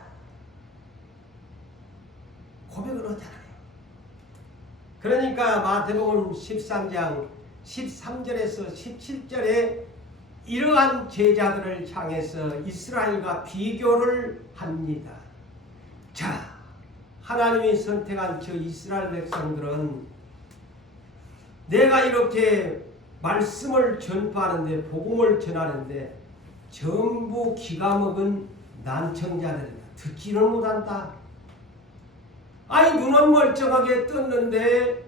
고백을 하잖아요. 그러니까 마태복음 13장 13절에서 17절에 이러한 제자들을 향해서 이스라엘과 비교를 합니다. 자, 하나님이 선택한 저 이스라엘 백성들은 내가 이렇게 말씀을 전파하는데 복음을 전하는데 전부 기가 먹은 난청자들이다. 듣지는 못한다. 아니 눈은 멀쩡하게 떴는데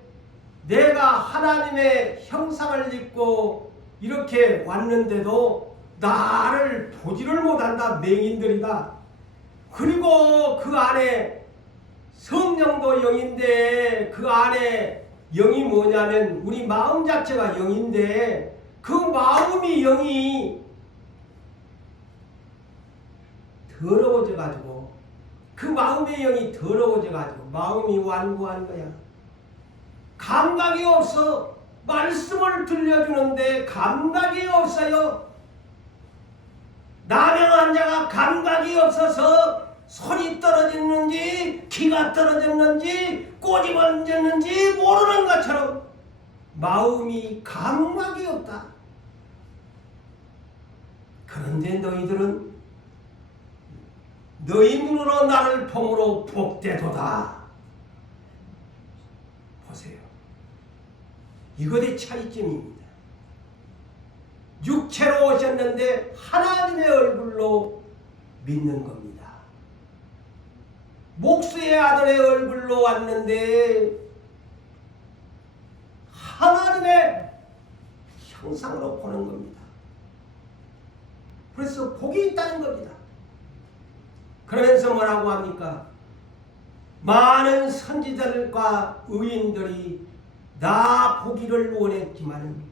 내가 하나님의 형상을 입고 이렇게 왔는데도 나를 보지를 못한다. 맹인들이다. 그리고 그 안에 성령도 영인데 그 안에 영이 뭐냐면 우리 마음 자체가 영인데 그 마음이 영이 더러워져 가지고 그 마음의 영이 더러워져 가지고 마음이 완고한 거야. 감각이 없어. 말씀을 들려주는데 감각이 없어요. 나병 환자가 감각이 없어서 손이 떨어졌는지 기가 떨어졌는지 꼬집 얹었는지 모르는 것처럼 마음이 감각이 없다. 그런데 너희들은 너희 눈으로 나를 봄으로 복되도다. 보세요. 이것의 차이점입니다. 육체로 오셨는데 하나님의 얼굴로 믿는 겁니다. 목수의 아들의 얼굴로 왔는데 하나님의 형상으로 보는 겁니다. 그래서 복이 있다는 겁니다. 그러면서 뭐라고 합니까? 많은 선지자들과 의인들이 나 보기를 원했지만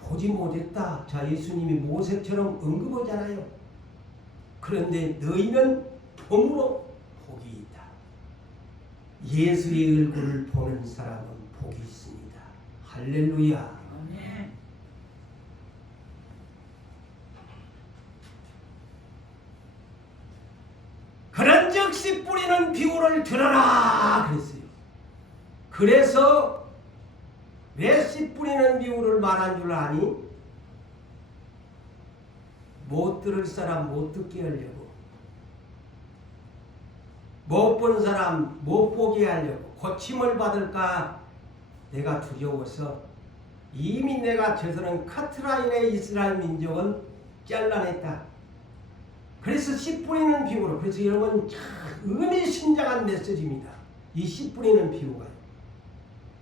보지 못했다. 자, 예수님이 모세처럼 언급하잖아요. 그런데 너희는 봄으로 복이 있다. 예수의 얼굴을 보는 사람은 복이 있습니다. 할렐루야. 아멘. 그런즉 씨 뿌리는 비유를 들어라 그랬어요. 그래서 왜 씨 뿌리는 비유를 말한 줄 아니? 못 들을 사람 못 듣게 하려고, 못 본 사람 못 보게 하려고, 고침을 받을까 내가 두려워서 이미 내가 저서는 카트라인의 이스라엘 민족은 잘라냈다. 그래서 씨 뿌리는 비유로, 그래서 여러분 참 의미심장한 메시지입니다. 이 씨 뿌리는 비유가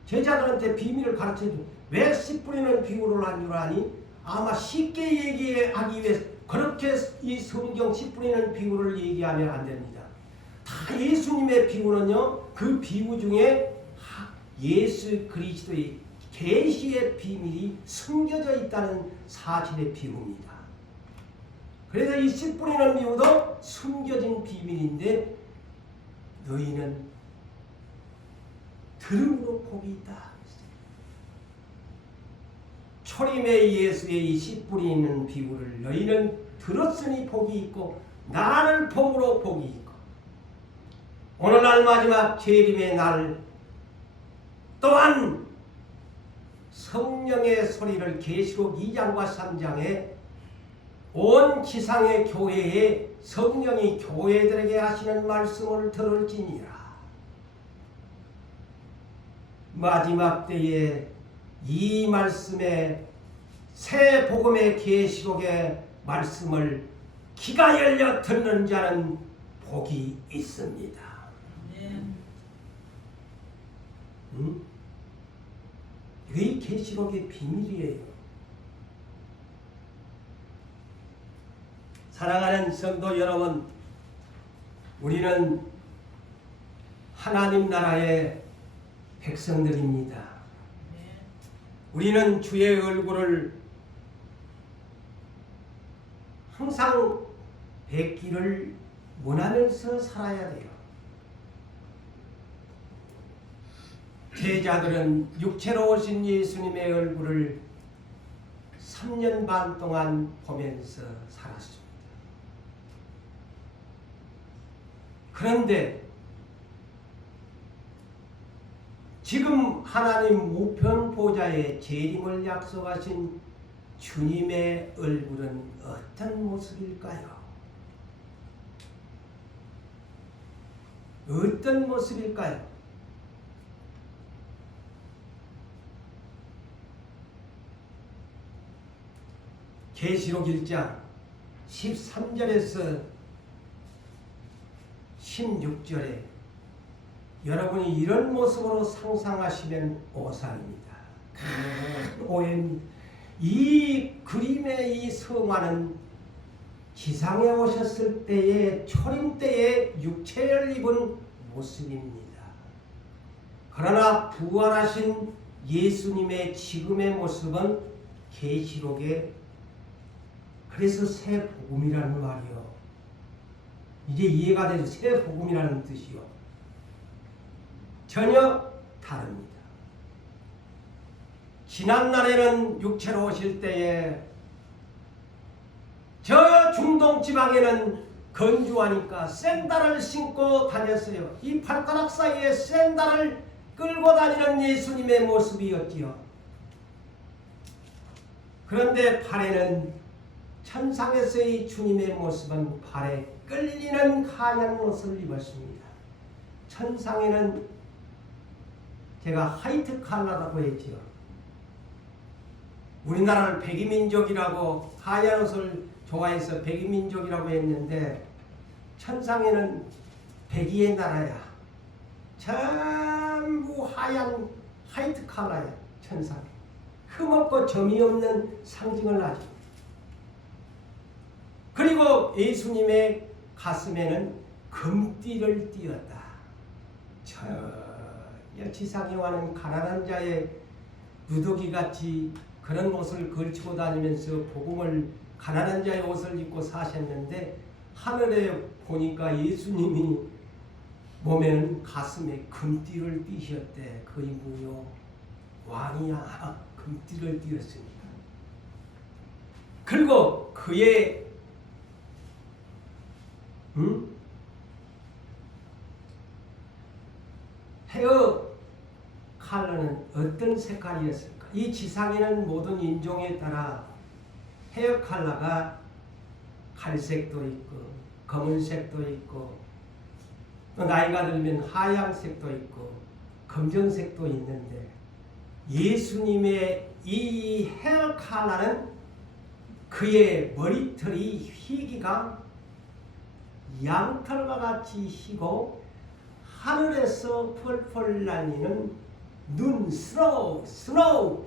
제자들한테 비밀을 가르쳐줘. 왜 씨 뿌리는 비유를 한 줄 아니? 아마 쉽게 얘기하기 위해서. 그렇게 이 성경 씨 뿌리는 비유를 얘기하면 안 됩니다. 다 예수님의 비유는요, 그 비유 중에 예수 그리스도의 계시의 비밀이 숨겨져 있다는 사실의 비유입니다. 그래서 이 씨 뿌리는 비유도 숨겨진 비밀인데 너희는 들음으로 복이 있다. 초림의 예수의 이 씨 뿌리는 비유를 너희는 들었으니 복이 있고 나를 봄으로 복이 있고, 오늘날 마지막 재림의 날 또한 성령의 소리를 계시록 2장과 3장에 온 지상의 교회에 성령이 교회들에게 하시는 말씀을 들을지니라. 마지막 때에 이 말씀에 새 복음의 계시록의 말씀을 귀가 열려 듣는 자는 복이 있습니다. 이 계시록의 비밀이에요. 사랑하는 성도 여러분, 우리는 하나님 나라의 백성들입니다. 우리는 주의 얼굴을 항상 뵙기를 원하면서 살아야 돼요. 제자들은 육체로 오신 예수님의 얼굴을 3년 반 동안 보면서 살았습니다. 그런데 지금 하나님 우편 보좌에 재림을 약속하신 주님의 얼굴은 어떤 모습일까요? 어떤 모습일까요? 계시록 1장 13절에서 16절에 여러분이 이런 모습으로 상상하시면 오산입니다. 오해입니다. 이 그림의 이 성화는 지상에 오셨을 때의 초림 때의 육체를 입은 모습입니다. 그러나 부활하신 예수님의 지금의 모습은 계시록에, 그래서 새 복음이라는 말이요. 이제 이해가 되죠. 새 복음이라는 뜻이요. 전혀 다릅니다. 지난날에는 육체로 오실 때에 저 중동 지방에는 건조하니까 샌들을 신고 다녔어요. 이 발가락 사이에 샌들을 끌고 다니는 예수님의 모습이었지요. 그런데 발에는 천상에서의 주님의 모습은 발에 끌리는 하얀 옷을 입었습니다. 천상에는 제가 화이트 칼라라고 했지요. 우리나라는 백이민족이라고 하얀 옷을 좋아해서 백이민족이라고 했는데 천상에는 백이의 나라야. 전부 하얀 화이트 칼라야. 천상에 흠없고 점이 없는 상징을 하죠. 예수님의 가슴에는 금띠를 띄었다. 저 지상에 와는 가난한 자의 누더기같이 그런 옷을 걸치고 다니면서 복음을 가난한 자의 옷을 입고 사셨는데 하늘에 보니까 예수님이 몸에는 가슴에 금띠를 띠셨대. 거의 무효 왕이야. 금띠를 띠었습니다. 그리고 그의 헤어 컬러는 어떤 색깔이었을까? 이 지상에는 모든 인종에 따라 헤어 컬러가 갈색도 있고 검은색도 있고 또 나이가 들면 하얀색도 있고 검정색도 있는데 예수님의 이 헤어 컬러는 그의 머리털이 희기가 양털과 같이 희고 하늘에서 펄펄 날리는 눈 스노우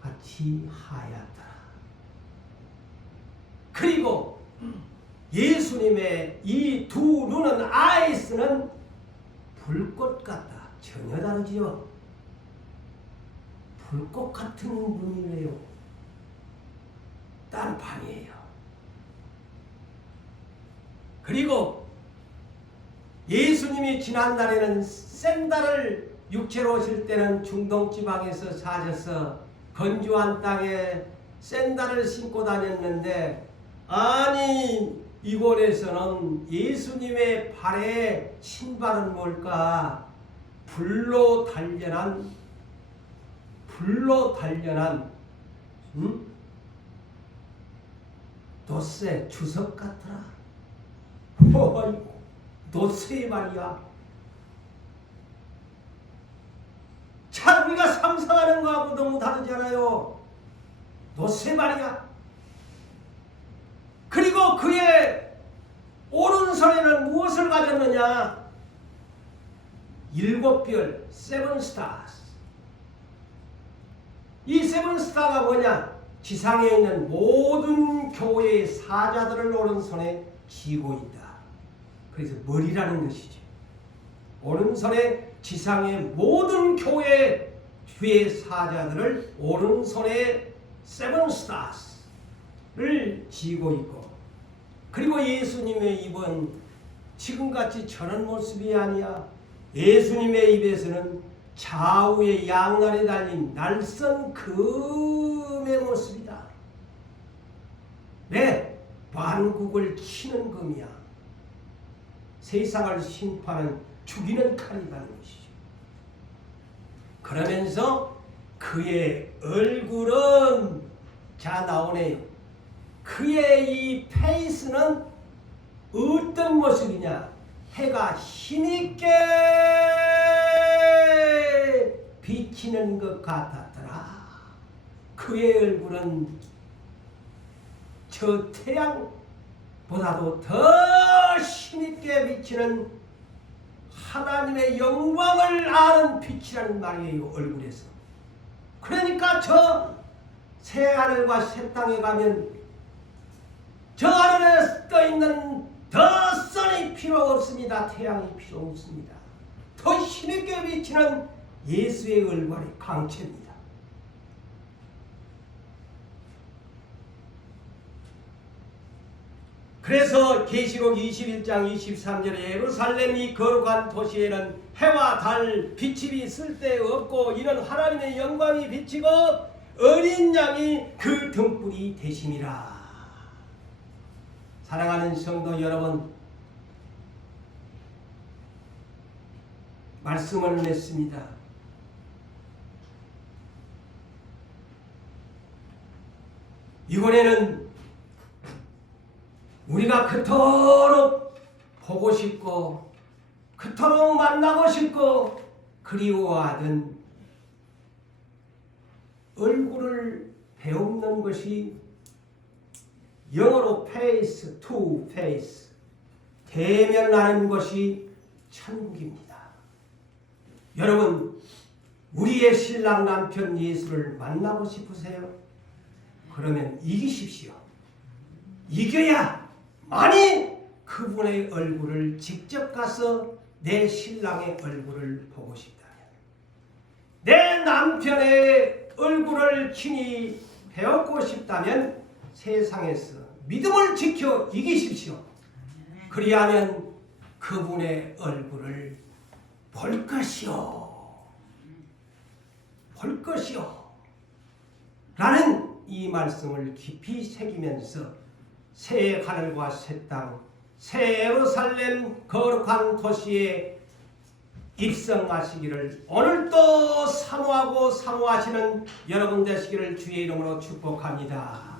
같이 하얗더라. 그리고 예수님의 이 두 눈은 아이스는 불꽃 같다. 전혀 다르지요. 불꽃 같은 눈이래요. 딴판이에요. 그리고 예수님이 지난날에는 샌달을 육체로 오실 때는 중동지방에서 사셔서 건조한 땅에 샌달을 신고 다녔는데, 아니 이곳에서는 예수님의 발에 신발은 뭘까? 불로 단련한 돛새 주석 같더라. 돛새 말이야. 참 우리가 상상하는 거하고 너무 다르잖아요. 돛새 말이야. 그리고 그의 오른손에는 무엇을 가졌느냐? 7별, 7스타스. 이 7스타가 뭐냐? 지상에 있는 모든 교회의 사자들을 오른손에 쥐고 있다. 그래서 머리라는 것이죠. 오른손에 지상의 모든 교회의 사자들을 오른손에 7스타스를 쥐고 있고, 그리고 예수님의 입은 지금같이 저런 모습이 아니야. 예수님의 입에서는 좌우에 양날에 달린 날선 금의 모습이다. 네, 만국을 치는 금이야. 세상을 심판하는 죽이는 칼이라는 것이죠. 그러면서 그의 얼굴은 자 나오네요. 그의 이 페이스는 어떤 모습이냐? 해가 힘있게 비치는 것 같았더라. 그의 얼굴은 저 태양보다도 더 힘있게 비치는 하나님의 영광을 아는 빛이라는 말이에요. 얼굴에서. 그러니까 저 새하늘과 새 땅에 가면 저 하늘에 떠있는 더 선이 필요 없습니다. 태양이 필요 없습니다. 더 힘있게 비치는 예수의 얼굴이 강체입니다. 그래서 계시록 21장 23절에 예루살렘 이 거룩한 도시에는 해와 달 빛이 쓸데없고 이는 하나님의 영광이 비치고 어린 양이 그 등불이 되심이라. 사랑하는 성도 여러분, 말씀을 냈습니다. 이번에는 우리가 그토록 보고 싶고 그토록 만나고 싶고 그리워하던 얼굴을 배우는 것이 영어로 face to face, 대면하는 것이 천국입니다. 여러분, 우리의 신랑 남편 예수를 만나고 싶으세요? 그러면 이기십시오. 이겨야 많이 그분의 얼굴을 직접 가서 내 신랑의 얼굴을 보고 싶다면, 내 남편의 얼굴을 친히 배우고 싶다면 세상에서 믿음을 지켜 이기십시오. 그리하면 그분의 얼굴을 볼 것이요. 볼 것이요. 라는 이 말씀을 깊이 새기면서 새 하늘과 새 땅, 새 예루살렘 거룩한 도시에 입성하시기를 오늘도 사모하고 사모하시는 여러분 되시기를 주의 이름으로 축복합니다.